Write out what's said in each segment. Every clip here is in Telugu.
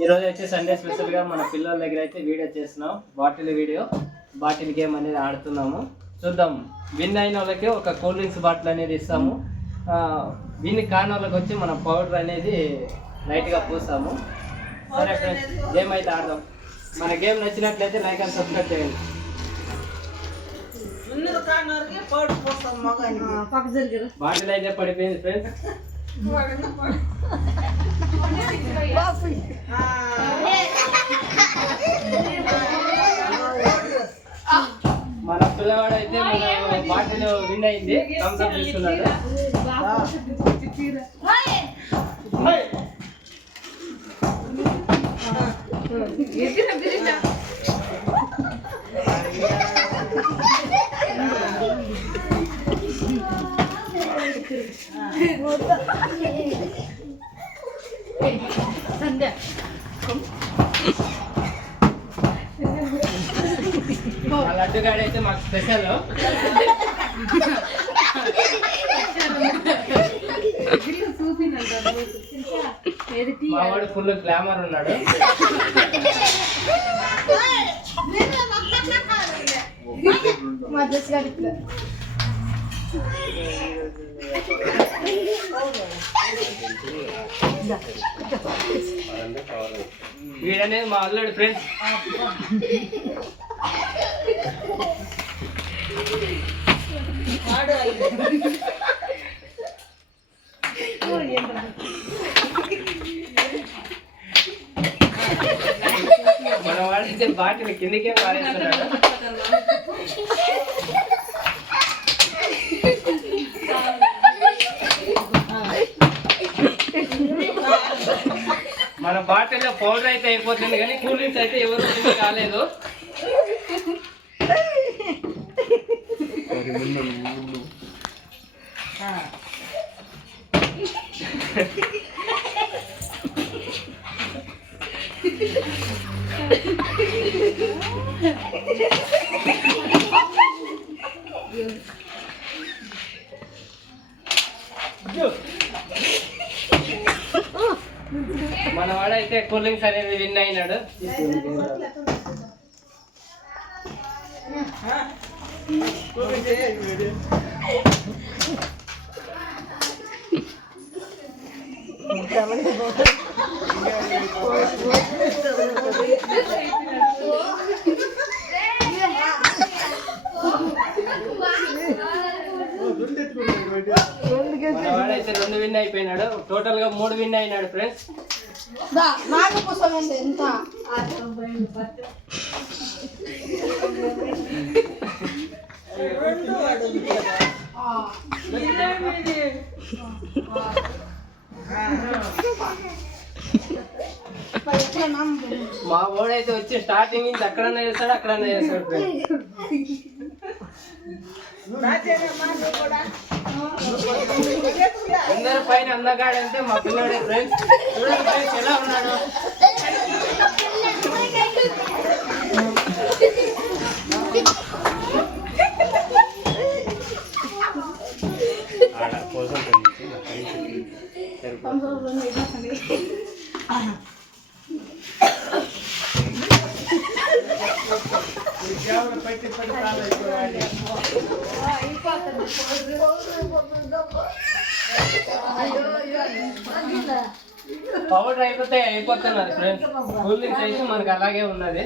ఈరోజు అయితే సండే స్పెషల్గా మన పిల్లల దగ్గర అయితే వీడియో చేస్తున్నాం. బాటిల్ గేమ్ అనేది ఆడుతున్నాము. చూద్దాం. విన్ అయిన వాళ్ళకి ఒక కూల్ డ్రింక్స్ బాటిల్ అనేది ఇస్తాము. విన్ కాని వాళ్ళకి వచ్చి మన పౌడర్ అనేది లైట్గా పూస్తాము. సరే ఫ్రెండ్స్, గేమ్ అయితే ఆడదాం. మన గేమ్ నచ్చినట్లయితే లైక్ అండ్ సబ్స్క్రైబ్ చేయండి. బాటిల్ అయితే పడిపోయింది ఫ్రెండ్స్. మన పిల్లవాడు అయితే మన బాటిల్ విన్ అయింది. థమ్స్అప్ తీసుకున్నాడు. లడ్డుగాడైతే మాకు స్పెషల్. మా వాడు ఫుల్ గ్లామర్ ఉన్నాడు. వీడనేది మా అల్లుడు ఫ్రెండ్స్. మన వాడైతే బాటిల్ కిందకే పారేస్తున్నాడు. మన బాటిల్లో పౌడర్ అయితే అయిపోతుంది కానీ కూల్ డ్రింక్స్ అయితే ఎవరు కాలేదు. మన వాడైతే కూల్ డ్రింక్స్ అనేది విన్ అయినాడు. మన వాడైతే 2 విన్ అయిపోయినాడు. టోటల్ గా 3 విన్ అయినాడు ఫ్రెండ్స్. మా వాడైతే వచ్చి స్టార్టింగ్ నుంచి అక్కడన్నా చేస్తాడు ఫ్రెండ్స్. అందరి పైన అందగాడంటే మా పిల్లడే ఫ్రెండ్స్. చూడండి ఫ్రెండ్స్ ఎలా ఉన్నాడు. పౌడర్ అయిపోతున్నది ఫ్రెండ్స్. కూల్ డ్రింక్స్ అయితే మనకు అలాగే ఉన్నది.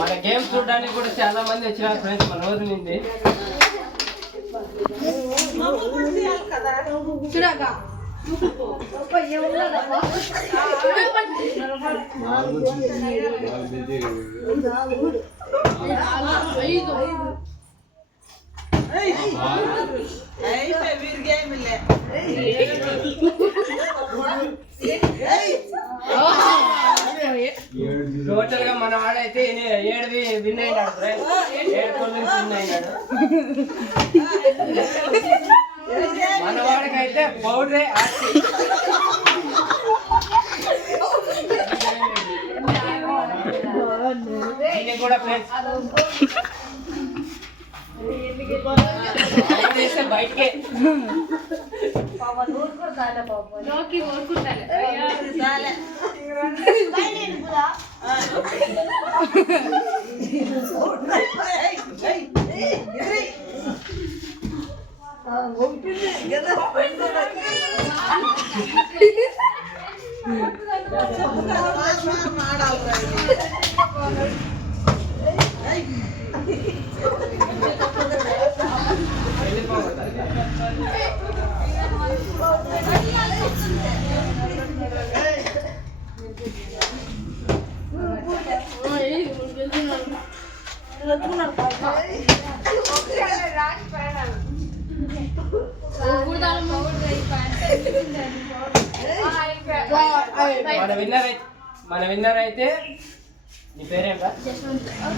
మన గేమ్ చూడడానికి కూడా చాలా మంది వచ్చినారు ఫ్రెండ్స్ మన ఊరి నుండి. టోటల్ గా మన వాడైతే 7 విన్ అయినాడు ఫ్రెండ్స్. 7 కూల్ డ్రింక్స్ విన్ అయినాడు. మన వాడికైతే పౌడరే ఆర్చి. దీన్ని కూడా ఫ్రెండ్స్ బయటకే లోకి కోరుకుంటాలి మన విన్నర్ అయితే నీ పేరేంటా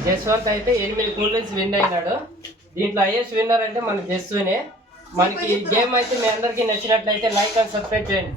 జస్వంత్ అయితే 8 కూల్ డ్రింక్స్ విన్ అయినాడు. దీంట్లో హైయెస్ట్ విన్నర్ అంటే మన జస్సునే. మనకి ఈ గేమ్ అయితే మీ అందరికీ నచ్చినట్లయితే లైక్ అండ్ సబ్స్క్రైబ్ చేయండి.